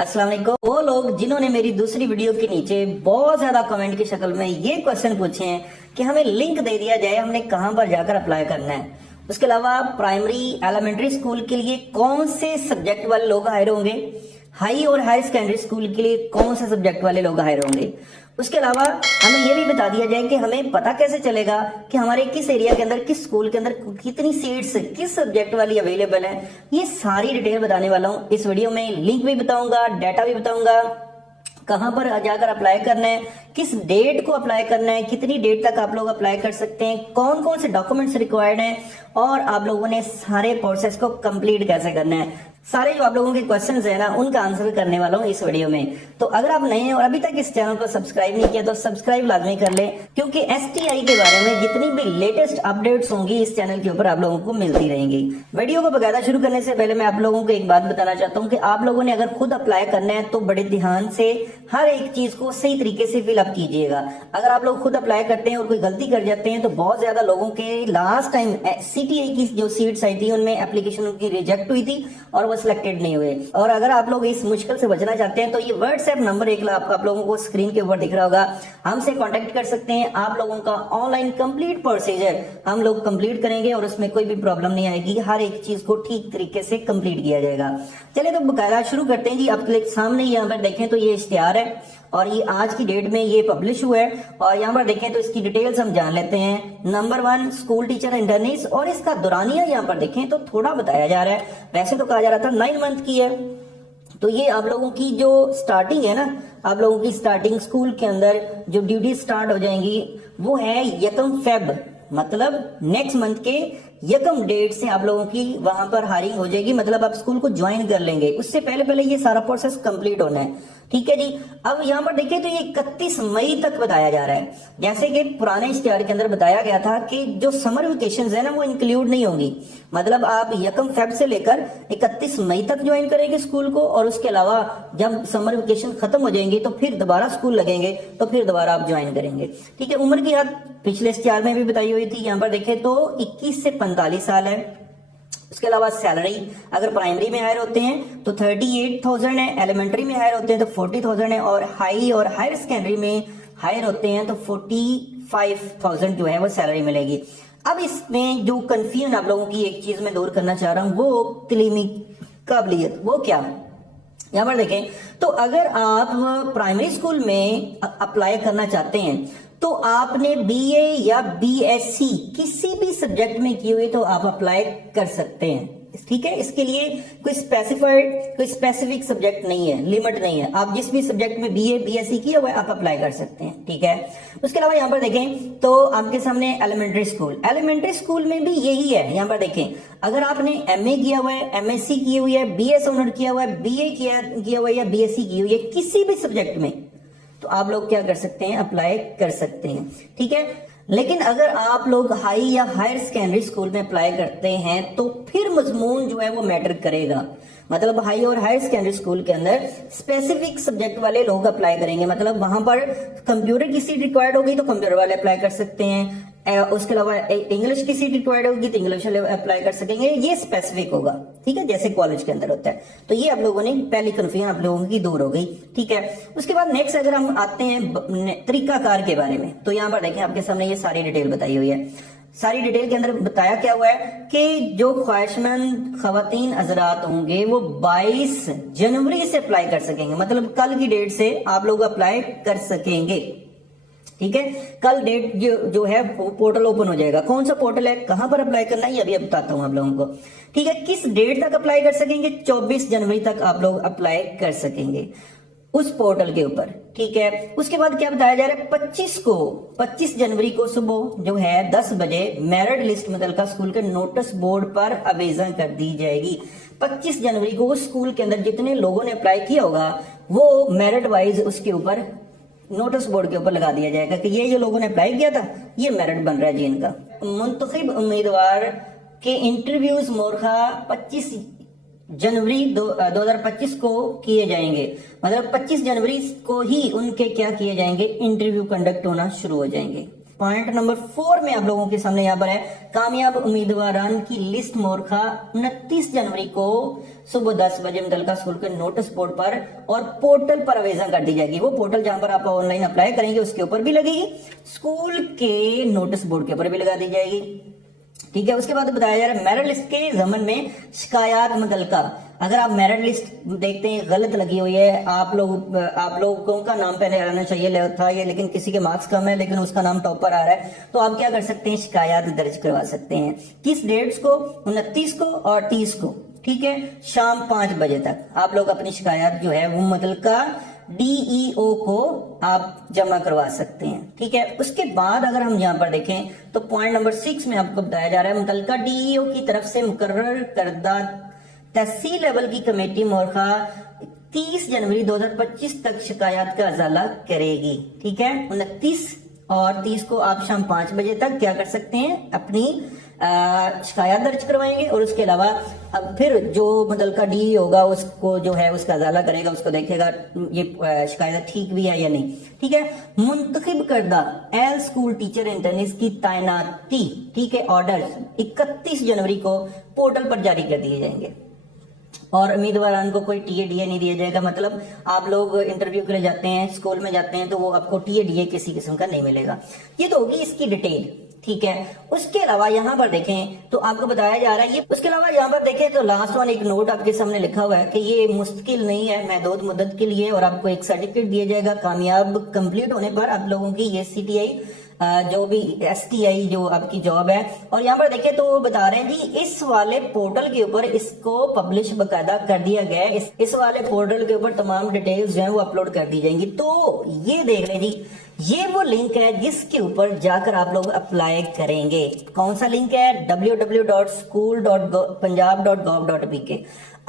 अस्सलाम वालेकुम। वो लोग जिन्होंने मेरी दूसरी वीडियो के नीचे बहुत ज्यादा कमेंट की शक्ल में ये क्वेश्चन पूछे हैं कि हमें लिंक दे दिया जाए, हमने कहां पर जाकर अप्लाई करना है। उसके अलावा प्राइमरी एलिमेंट्री स्कूल के लिए कौन से सब्जेक्ट वाले लोग हायर होंगे, हाई और हायर सेकेंडरी स्कूल के लिए कौन से सब्जेक्ट वाले लोग हायर होंगे। उसके अलावा हमें यह भी बता दिया जाए कि हमें पता कैसे चलेगा कि हमारे किस एरिया के अंदर, किस स्कूल के अंदर कितनी सीट्स किस सब्जेक्ट वाली अवेलेबल है। ये सारी डिटेल बताने वाला हूं इस वीडियो में। लिंक भी बताऊंगा, डाटा भी बताऊंगा, कहां पर जाकर अप्लाई करना है, किस डेट को अप्लाई करना है, कितनी डेट तक आप लोग अप्लाई कर सकते हैं, कौन कौन से डॉक्यूमेंट्स रिक्वायर्ड हैं और आप लोगों ने सारे प्रोसेस को कंप्लीट कैसे करना है। सारे जो आप लोगों के क्वेश्चंस है ना, उनका आंसर करने वाला हूं इस वीडियो में। तो अगर आप नए हैं और अभी तक इस चैनल को सब्सक्राइब नहीं किया तो सब्सक्राइब लाजमी कर ले, क्योंकि एसटीआई के बारे में जितनी भी लेटेस्ट अपडेट्स होंगी इस चैनल के ऊपर आप लोगों को मिलती रहेंगी। वीडियो को बकायदा शुरू करने से पहले मैं आप लोगों को एक बात बताना चाहता हूं कि आप लोगों ने अगर खुद अप्लाई करना है तो बड़े ध्यान से हर एक चीज को सही तरीके से फिलअप कीजिएगा। अगर आप लोग खुद अप्लाई करते हैं और कोई गलती कर जाते हैं तो बहुत ज्यादा लोगों के लास्ट टाइम सीटीआई की जो सीट्स आई थी उनमें एप्लीकेशन उनकी रिजेक्ट हुई थी और वो सिलेक्टेड नहीं हुए। और अगर आप लोग इस मुश्किल से बचना चाहते हैं तो ये व्हाट्सएप नंबर एक आप लोगों को स्क्रीन के ऊपर दिख रहा होगा, हमसे कांटेक्ट कर सकते हैं। आप लोगों का ऑनलाइन कंप्लीट प्रोसीजर हम लोग कंप्लीट करेंगे और उसमें कोई भी प्रॉब्लम नहीं आएगी, हर एक चीज को ठीक तरीके से कंप्लीट किया जाएगा। चलिए तो बकायदा शुरू करते हैं जी। आपके सामने यहाँ पर देखें तो ये इश्तिहार है और ये आज की डेट में ये पब्लिश हुआ है और यहाँ पर देखें तो इसकी डिटेल्स हम जान लेते हैं। नंबर 1 स्कूल टीचर इंटर्नीस, और इसका दौरानिया यहाँ पर देखें तो थोड़ा बताया जा रहा है। वैसे तो कहा जा रहा था 9 मंथ की है। तो ये आप लोगों की जो स्टार्टिंग है ना, आप लोगों की स्टार्टिंग स्कूल के अंदर जो ड्यूटी स्टार्ट हो जाएंगी वो है 1 फेब, मतलब नेक्स्ट मंथ के 1 डेट से आप लोगों की वहां पर हायरिंग हो जाएगी, मतलब आप स्कूल को ज्वाइन कर लेंगे। उससे पहले पहले ये सारा प्रोसेस कंप्लीट होना है, ठीक है जी। अब यहाँ पर देखिए तो ये 31 मई तक बताया जा रहा है। जैसे कि पुराने इश्तिहार के अंदर बताया गया था कि जो समर वेकेशन है ना वो इंक्लूड नहीं होंगी, मतलब आप 1 फेब से लेकर 31 मई तक ज्वाइन करेंगे स्कूल को, और उसके अलावा जब समर वेकेशन खत्म हो जाएंगे तो फिर दोबारा स्कूल लगेंगे तो फिर दोबारा आप ज्वाइन करेंगे, ठीक है। उम्र की हद पिछले इश्तिहार में भी बताई हुई थी, यहाँ पर देखे तो 21 से 45 साल है। उसके अलावा सैलरी अगर प्राइमरी में हायर होते हैं तो 38,000 है, एलिमेंट्री में हायर होते हैं तो 40,000 है, और हायर सेकेंडरी में हायर होते हैं तो 45,000 जो है वो सैलरी मिलेगी। अब इसमें जो कंफ्यूजन आप लोगों की एक चीज में दूर करना चाह रहा हूं वो तलीमी काबिलियत, वो क्या। यहाँ पर देखें तो अगर आप प्राइमरी स्कूल में अप्लाई करना चाहते हैं तो आपने बीए या बीएससी किसी भी सब्जेक्ट में की हुई तो आप अप्लाई कर सकते हैं, ठीक है। इसके लिए कोई स्पेसिफिक सब्जेक्ट नहीं है, लिमिट नहीं है। आप जिस भी सब्जेक्ट में बीए बीएससी किया हुआ है आप अप्लाई कर सकते हैं, ठीक है। उसके अलावा यहाँ पर देखें तो आपके सामने एलिमेंट्री स्कूल में भी यही है। यहाँ पर देखें अगर आपने एमए किया हुआ है, एमएससी की हुई है, बीएस ऑनर किया हुआ है, बीए किया हुआ है या बीएससी की हुई है किसी भी सब्जेक्ट में, तो आप लोग क्या कर सकते हैं, अप्लाई कर सकते हैं, ठीक है। लेकिन अगर आप लोग हाई या हायर सेकेंडरी स्कूल में अप्लाई करते हैं तो फिर मजमून जो है वो मैटर करेगा, मतलब हाई और हायर सेकेंडरी स्कूल के अंदर स्पेसिफिक सब्जेक्ट वाले लोग अप्लाई करेंगे, मतलब वहां पर कंप्यूटर की सीट रिक्वायर्ड होगी तो कंप्यूटर वाले अप्लाई कर सकते हैं, उसके अलावा इंग्लिश की सीट रिक्वायर्ड होगी तो इंग्लिश वाले अप्लाई कर सकेंगे। ये स्पेसिफिक होगा, ठीक है, जैसे कॉलेज के अंदर होता है। तो ये आप लोगों ने पहली कंफ्यूजन आप लोगों की दूर हो गई, ठीक है। उसके बाद नेक्स्ट अगर हम आते हैं तरीकाकार के बारे में, तो यहाँ पर देखें आपके सामने ये सारी डिटेल बताई हुई है। सारी डिटेल के अंदर बताया क्या हुआ है कि जो ख्वाहिशमंद खवातीन हजरात होंगे वो 22 जनवरी से अप्लाई कर सकेंगे, मतलब कल की डेट से आप लोग अप्लाई कर सकेंगे, ठीक है। कल डेट जो है पोर्टल ओपन हो जाएगा। कौन सा पोर्टल है, कहां पर अप्लाई करना है, ये अभी बताता हूं आप लोगों को, ठीक है। किस डेट तक अप्लाई कर सकेंगे, 24 जनवरी तक आप लोग अप्लाई कर सकेंगे उस पोर्टल के ऊपर, ठीक है। उसके बाद क्या बताया जा रहा है, 25 जनवरी को सुबह जो है 10 बजे मेरिट लिस्ट मुतलका स्कूल के नोटिस बोर्ड पर आवेदन कर दी जाएगी। 25 जनवरी को उस स्कूल के अंदर जितने लोगों ने अप्लाई किया होगा वो मेरिट वाइज उसके ऊपर नोटिस बोर्ड के ऊपर लगा दिया जाएगा कि ये जो लोगों ने अप्लाई किया था ये मेरिट बन रहा है जी इनका। मुंतखब उम्मीदवार के इंटरव्यूज मोरखा 25 जनवरी 2025 को किए जाएंगे, मतलब 25 जनवरी को ही उनके क्या किए जाएंगे, इंटरव्यू कंडक्ट होना शुरू हो जाएंगे। पॉइंट नंबर 4 में आप लोगों के सामने यहाँ पर है, कामयाब उम्मीदवारान की लिस्ट मोरखा 29 जनवरी को सुबह 10 बजे मुतलका स्कूल के नोटिस बोर्ड पर और पोर्टल पर आवेदन कर दी जाएगी। वो पोर्टल जहां पर आप ऑनलाइन अप्लाई करेंगे उसके ऊपर भी लगेगी, स्कूल के नोटिस बोर्ड के ऊपर भी लगा दी जाएगी। ठीक है, उसके बाद बताया जा रहा है मेरिट लिस्ट के जमन में शिकायत मुतलका, अगर आप मेरिट लिस्ट देखते हैं गलत लगी हुई है, आप लोगों का नाम पहले आना चाहिए था ये, लेकिन किसी के मार्क्स कम है लेकिन उसका नाम टॉपर आ रहा है, तो आप क्या कर सकते हैं, शिकायत दर्ज करवा सकते हैं। किस डेट्स को, 29 को और 30 को। ठीक है, शाम 5 बजे तक आप लोग अपनी शिकायत जो है वो मुतलका DEO को आप जमा करवा सकते हैं। ठीक है, उसके बाद अगर हम यहाँ पर देखें तो पॉइंट नंबर 6 में आपको बताया जा रहा है, मुतलका DEO की तरफ से मुकर्रर करदा तहसील लेवल की कमेटी मोरखा 30 जनवरी 2025 तक शिकायत का अजाला करेगी। ठीक है, 29 और 30 को आप शाम 5 बजे तक क्या कर सकते हैं, अपनी शिकायत दर्ज करवाएंगे। और उसके अलावा अब फिर जो मुतलका डी होगा उसको जो है उसका अजाला करेगा, उसको देखेगा ये शिकायत ठीक भी है या नहीं। ठीक है, मुंतखब करदा एल स्कूल टीचर इंटर्निस की तैनाती, ठीक है, ऑर्डर 31 जनवरी को पोर्टल पर जारी कर दिए जाएंगे और उम्मीदवार को कोई टीए नहीं दिया जाएगा। मतलब आप लोग इंटरव्यू के लिए जाते हैं, स्कूल में जाते हैं, तो वो आपको टीए किसी किस्म का नहीं मिलेगा। ये तो होगी इसकी डिटेल। ठीक है, उसके अलावा यहाँ पर देखें तो आपको बताया जा रहा है ये, उसके अलावा यहाँ पर देखें तो लास्ट वन एक नोट आपके सामने लिखा हुआ है कि ये मुस्तकिल नहीं है, महदूद मुद्दत के लिए, और आपको एक सर्टिफिकेट दिया जाएगा कामयाब कंप्लीट होने पर आप लोगों की ये CTI जो भी STI जो आपकी जॉब है। और यहाँ पर देखें तो बता रहे हैं जी इस वाले पोर्टल के ऊपर इसको पब्लिश बकायदा कर दिया गया है, इस वाले पोर्टल के ऊपर तमाम डिटेल्स जो है वो अपलोड कर दी जाएंगी। तो ये देख लें जी, ये वो लिंक है जिसके ऊपर जाकर आप लोग अप्लाई करेंगे। कौन सा लिंक है, www.school.punjab.gov.pk।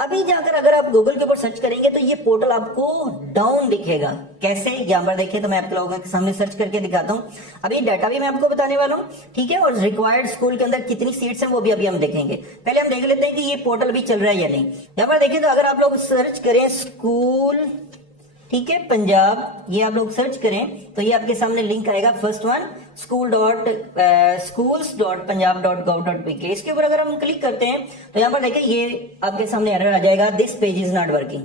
अभी जाकर अगर आप गूगल के ऊपर सर्च करेंगे तो ये पोर्टल आपको डाउन दिखेगा। कैसे, यहाँ पर देखिए तो मैं आप लोगों के सामने सर्च करके दिखाता हूँ। अभी डाटा भी मैं आपको बताने वाला हूँ। ठीक है, और रिक्वायर्ड स्कूल के अंदर कितनी सीट्स हैं वो भी अभी हम देखेंगे। पहले हम देख लेते हैं कि ये पोर्टल भी चल रहा है या नहीं। यहाँ पर देखिए तो अगर आप लोग सर्च करें स्कूल, ठीक है, पंजाब, ये आप लोग सर्च करें तो ये आपके सामने लिंक आएगा। First one schools.punjab.gov.pk। इसके ऊपर अगर हम क्लिक करते हैं तो यहाँ पर देखिए ये आपके सामने एरर आ जाएगा, this page is not working.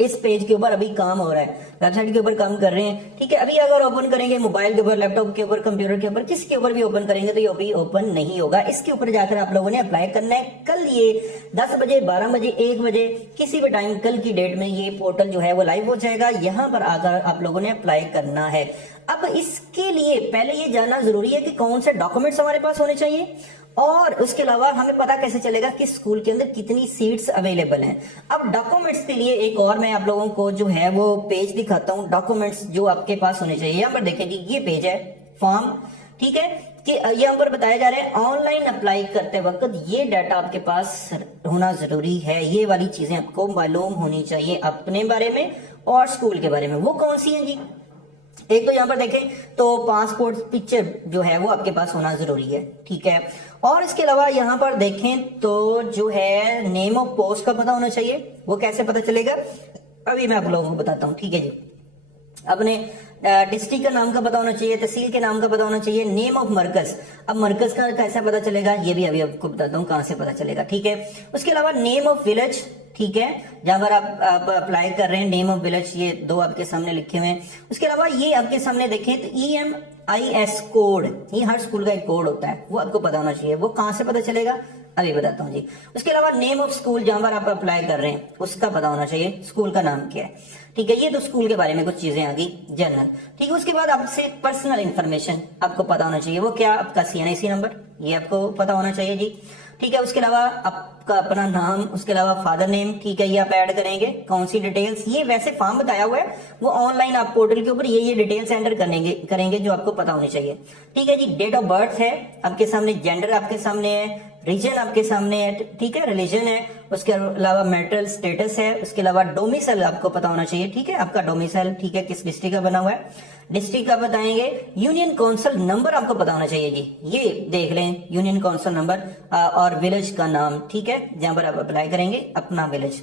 इस पेज के ऊपर अभी काम हो रहा है, वेबसाइट के ऊपर काम कर रहे हैं। ठीक है, अभी अगर ओपन करेंगे मोबाइल के ऊपर, लैपटॉप के ऊपर, कंप्यूटर के ऊपर, किसके ऊपर भी ओपन करेंगे तो ये अभी ओपन नहीं होगा। इसके ऊपर जाकर आप लोगों ने अप्लाई करना है। कल ये 10 बजे, 12 बजे, 1 बजे, किसी भी टाइम कल की डेट में ये पोर्टल जो है वो लाइव हो जाएगा। यहाँ पर आकर आप लोगों ने अप्लाई करना है। अब इसके लिए पहले ये जानना जरूरी है कि कौन से डॉक्यूमेंट्स हमारे पास होने चाहिए, और उसके अलावा हमें पता कैसे चलेगा कि स्कूल के अंदर कितनी सीट्स अवेलेबल हैं। अब डॉक्यूमेंट्स के लिए एक और मैं आप लोगों को जो है वो पेज दिखाता हूँ, डॉक्यूमेंट्स जो आपके पास होने चाहिए। यहाँ पर देखें जी ये पेज है फॉर्म, ठीक है, कि यहाँ पर बताया जा रहा है ऑनलाइन अप्लाई करते वक्त ये डाटा आपके पास होना जरूरी है। ये वाली चीजें आपको मालूम होनी चाहिए अपने बारे में और स्कूल के बारे में। वो कौन सी है जी, एक तो यहाँ पर देखें तो पासपोर्ट पिक्चर जो है वो आपके पास होना जरूरी है। ठीक है, और इसके अलावा यहाँ पर देखें तो जो है नेम ऑफ पोस्ट का पता होना चाहिए। वो कैसे पता चलेगा अभी मैं आप लोगों को बताता हूँ। ठीक है जी, अपने डिस्ट्रिक्ट का नाम का पता होना चाहिए, तहसील के नाम का पता होना चाहिए, नेम ऑफ मरकज। अब मरकज का कैसे पता चलेगा ये भी अभी आपको बताता हूँ कहां से पता चलेगा। ठीक है, उसके अलावा नेम ऑफ विलेज, ठीक है, जहां पर आप अप्लाई कर रहे हैं, नेम ऑफ विलेज, ये दो आपके सामने लिखे हुए हैं। उसके अलावा ये आपके सामने देखें तो EMIS कोड, ये हर स्कूल का एक कोड होता है, वो आपको पता होना चाहिए। वो कहां से पता चलेगा अभी बताता हूँ जी। उसके अलावा नेम ऑफ स्कूल जहां पर आप अप्लाई कर रहे हैं उसका पता होना चाहिए, स्कूल का नाम क्या है। ठीक है, ये तो स्कूल के बारे में कुछ चीजें आ गई जनरल। ठीक है, उसके बाद आपसे पर्सनल इंफॉर्मेशन आपको पता होना चाहिए। वो क्या, आपका CNIC नंबर, ये आपको पता होना चाहिए जी। ठीक है, उसके अलावा आपका अपना नाम, उसके अलावा फादर नेम, ठीक है, ये आप ऐड करेंगे। कौन सी डिटेल्स, ये वैसे फॉर्म बताया हुआ है, वो ऑनलाइन आप पोर्टल के ऊपर ये डिटेल्स एंटर करेंगे जो आपको पता होनी चाहिए। ठीक है जी, डेट ऑफ बर्थ है आपके सामने, जेंडर आपके सामने है, रीजन आपके सामने है, ठीक है, रिलीजन है, उसके अलावा मैरिटल स्टेटस है, उसके अलावा डोमिसाइल आपको पता होना चाहिए। ठीक है, आपका डोमिसाइल, ठीक है, किस डिस्ट्रिक्ट का बना हुआ है, डिस्ट्रिक्ट का बताएंगे। यूनियन काउंसिल नंबर आपको पता होना चाहिए जी, ये देख लें यूनियन काउंसिल नंबर, और विलेज का नाम, ठीक है, जहां पर आप अप्लाई करेंगे अपना विलेज।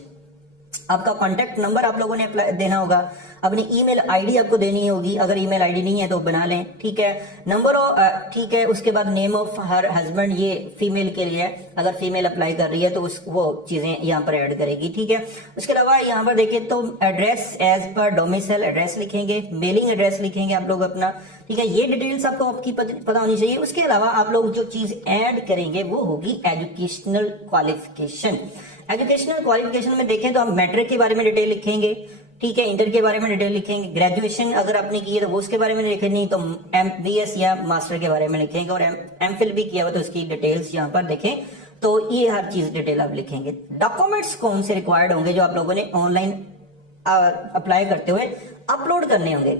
आपका कॉन्टेक्ट नंबर आप लोगों ने देना होगा, अपनी ईमेल आईडी आपको देनी होगी, अगर ईमेल आईडी नहीं है तो बना लें, ठीक है। नंबर ठीक है, उसके बाद नेम ऑफ हर हस्बैंड, ये फीमेल के लिए है, अगर फीमेल अप्लाई कर रही है तो वो चीजें यहाँ पर ऐड करेगी, ठीक है। उसके अलावा यहाँ पर देखें तो एड्रेस एज पर डोमिसाइल एड्रेस लिखेंगे, मेलिंग एड्रेस लिखेंगे आप लोग अपना, ठीक है। ये डिटेल्स आपको आपकी पता होनी चाहिए। उसके अलावा आप लोग जो चीज ऐड करेंगे वो होगी एजुकेशनल क्वालिफिकेशन। एजुकेशनल क्वालिफिकेशन में देखें तो हम मैट्रिक के बारे में डिटेल लिखेंगे, ठीक है, इंटर के बारे में डिटेल लिखेंगे, ग्रेजुएशन अगर आपने की है तो वो उसके बारे में लिखेंगे, नहीं तो MBS या मास्टर के बारे में लिखेंगे, और MPhil भी किया हुआ तो उसकी डिटेल्स यहाँ पर देखें, तो ये हर चीज डिटेल आप लिखेंगे। डॉक्यूमेंट्स कौन से रिक्वायर्ड होंगे जो आप लोगों ने ऑनलाइन अप्लाई करते हुए अपलोड करने होंगे,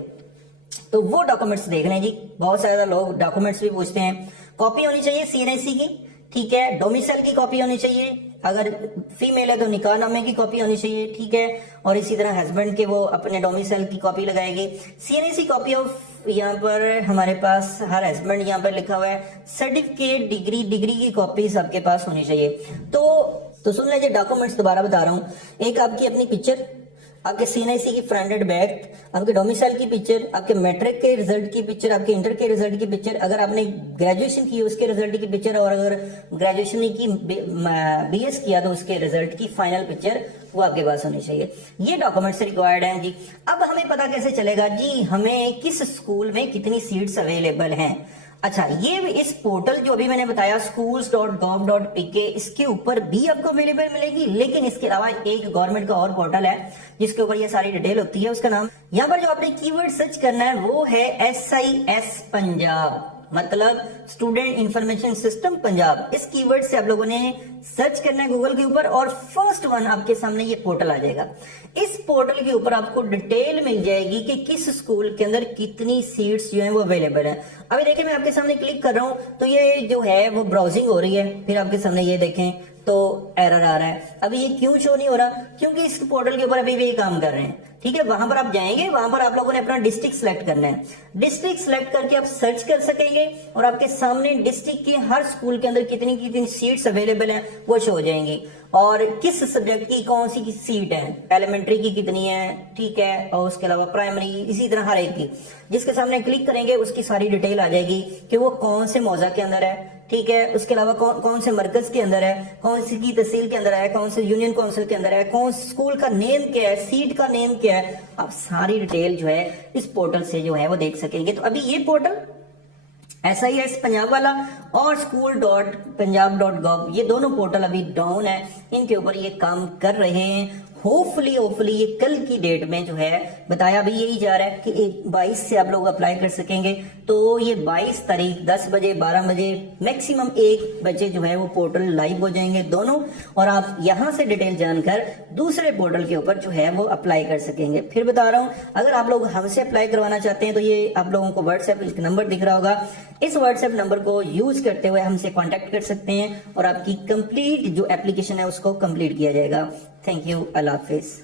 तो वो डॉक्यूमेंट्स देख लें जी। बहुत सारे लोग डॉक्यूमेंट्स भी पूछते हैं। कॉपी होनी चाहिए CNIC की, ठीक है, डोमिसाइल की कॉपी होनी चाहिए, अगर फीमेल है तो निकाहनामे की कॉपी होनी चाहिए, ठीक है, और इसी तरह हस्बैंड के वो अपने डोमिसाइल की कॉपी लगाएगी। CNIC कॉपी ऑफ यहाँ पर हमारे पास हर हस्बैंड यहाँ पर लिखा हुआ है। सर्टिफिकेट डिग्री की कॉपी सबके पास होनी चाहिए। तो सुन लीजिए डॉक्यूमेंट्स दोबारा बता रहा हूँ। एक आपकी अपनी पिक्चर, आपके CNIC की फ्रंटेड बैक, आपके डोमिसाइल की पिक्चर, आपके मैट्रिक के रिजल्ट की पिक्चर, आपके इंटर के रिजल्ट की पिक्चर, अगर आपने ग्रेजुएशन की उसके रिजल्ट की पिक्चर, और अगर ग्रेजुएशन नहीं की BS किया तो उसके रिजल्ट की फाइनल पिक्चर वो आपके पास होनी चाहिए। ये डॉक्यूमेंट्स रिक्वायर्ड हैं जी। अब हमें पता कैसे चलेगा जी हमें किस स्कूल में कितनी सीट्स अवेलेबल हैं? अच्छा, ये इस पोर्टल जो अभी मैंने बताया schools.gov.pk, इसके ऊपर भी आपको अवेलेबल मिलेगी, लेकिन इसके अलावा एक गवर्नमेंट का और पोर्टल है जिसके ऊपर ये सारी डिटेल होती है। उसका नाम, यहाँ पर जो आपने कीवर्ड सर्च करना है वो है SIS पंजाब, मतलब स्टूडेंट इंफॉर्मेशन सिस्टम पंजाब। इस कीवर्ड से आप लोगों ने सर्च करना है गूगल के ऊपर, और फर्स्ट वन आपके सामने ये पोर्टल आ जाएगा। इस पोर्टल के ऊपर आपको डिटेल मिल जाएगी कि किस स्कूल के अंदर कितनी सीट्स जो है वो अवेलेबल है। अभी देखिए मैं आपके सामने क्लिक कर रहा हूं तो ये जो है वो ब्राउजिंग हो रही है, फिर आपके सामने ये देखें तो एरर आ रहा है। अभी ये क्यों शो नहीं हो रहा? क्योंकि इस पोर्टल के ऊपर अभी भी ये काम कर रहे हैं, ठीक है। वहां पर आप जाएंगे, वहां पर आप लोगों ने अपना डिस्ट्रिक्ट सिलेक्ट करना है। डिस्ट्रिक्ट सिलेक्ट करके आप सर्च कर सकेंगे और आपके सामने डिस्ट्रिक्ट की हर स्कूल के अंदर कितनी कितनी सीट्स अवेलेबल हैं वो शो हो जाएंगी, और किस सब्जेक्ट की कौन सी सीट है, एलिमेंट्री की कितनी है, ठीक है, और उसके अलावा प्राइमरी, इसी तरह हर एक की। जिसके सामने क्लिक करेंगे उसकी सारी डिटेल आ जाएगी कि वो कौन से मौजा के अंदर है, ठीक है, उसके अलावा कौन से मरकज के अंदर है, कौन सी की तहसील के अंदर है, कौन से यूनियन काउंसिल के अंदर है, कौन स्कूल का नेम क्या है, सीट का नेम क्या है। आप सारी डिटेल जो है इस पोर्टल से जो है वो देख सकेंगे। तो अभी ये पोर्टल SIS पंजाब वाला और school.punjab.gov, ये दोनों पोर्टल अभी डाउन है, इनके ऊपर ये काम कर रहे हैं। होपफुली ये कल की डेट में जो है बताया भी यही जा रहा है कि 22 से आप लोग अप्लाई कर सकेंगे। तो ये 22 तारीख 10 बजे 12 बजे मैक्सिमम 1 बजे जो है वो पोर्टल लाइव हो जाएंगे दोनों, और आप यहां से डिटेल जानकर दूसरे पोर्टल के ऊपर जो है वो अप्लाई कर सकेंगे। फिर बता रहा हूं, अगर आप लोग हमसे अप्लाई करवाना चाहते हैं तो ये आप लोगों को WhatsApp नंबर दिख रहा होगा, इस WhatsApp नंबर को यूज करते हुए हमसे कांटेक्ट कर सकते हैं और आपकी कंप्लीट जो एप्लीकेशन है उसको कंप्लीट किया जाएगा। Thank you, Allah Hafiz.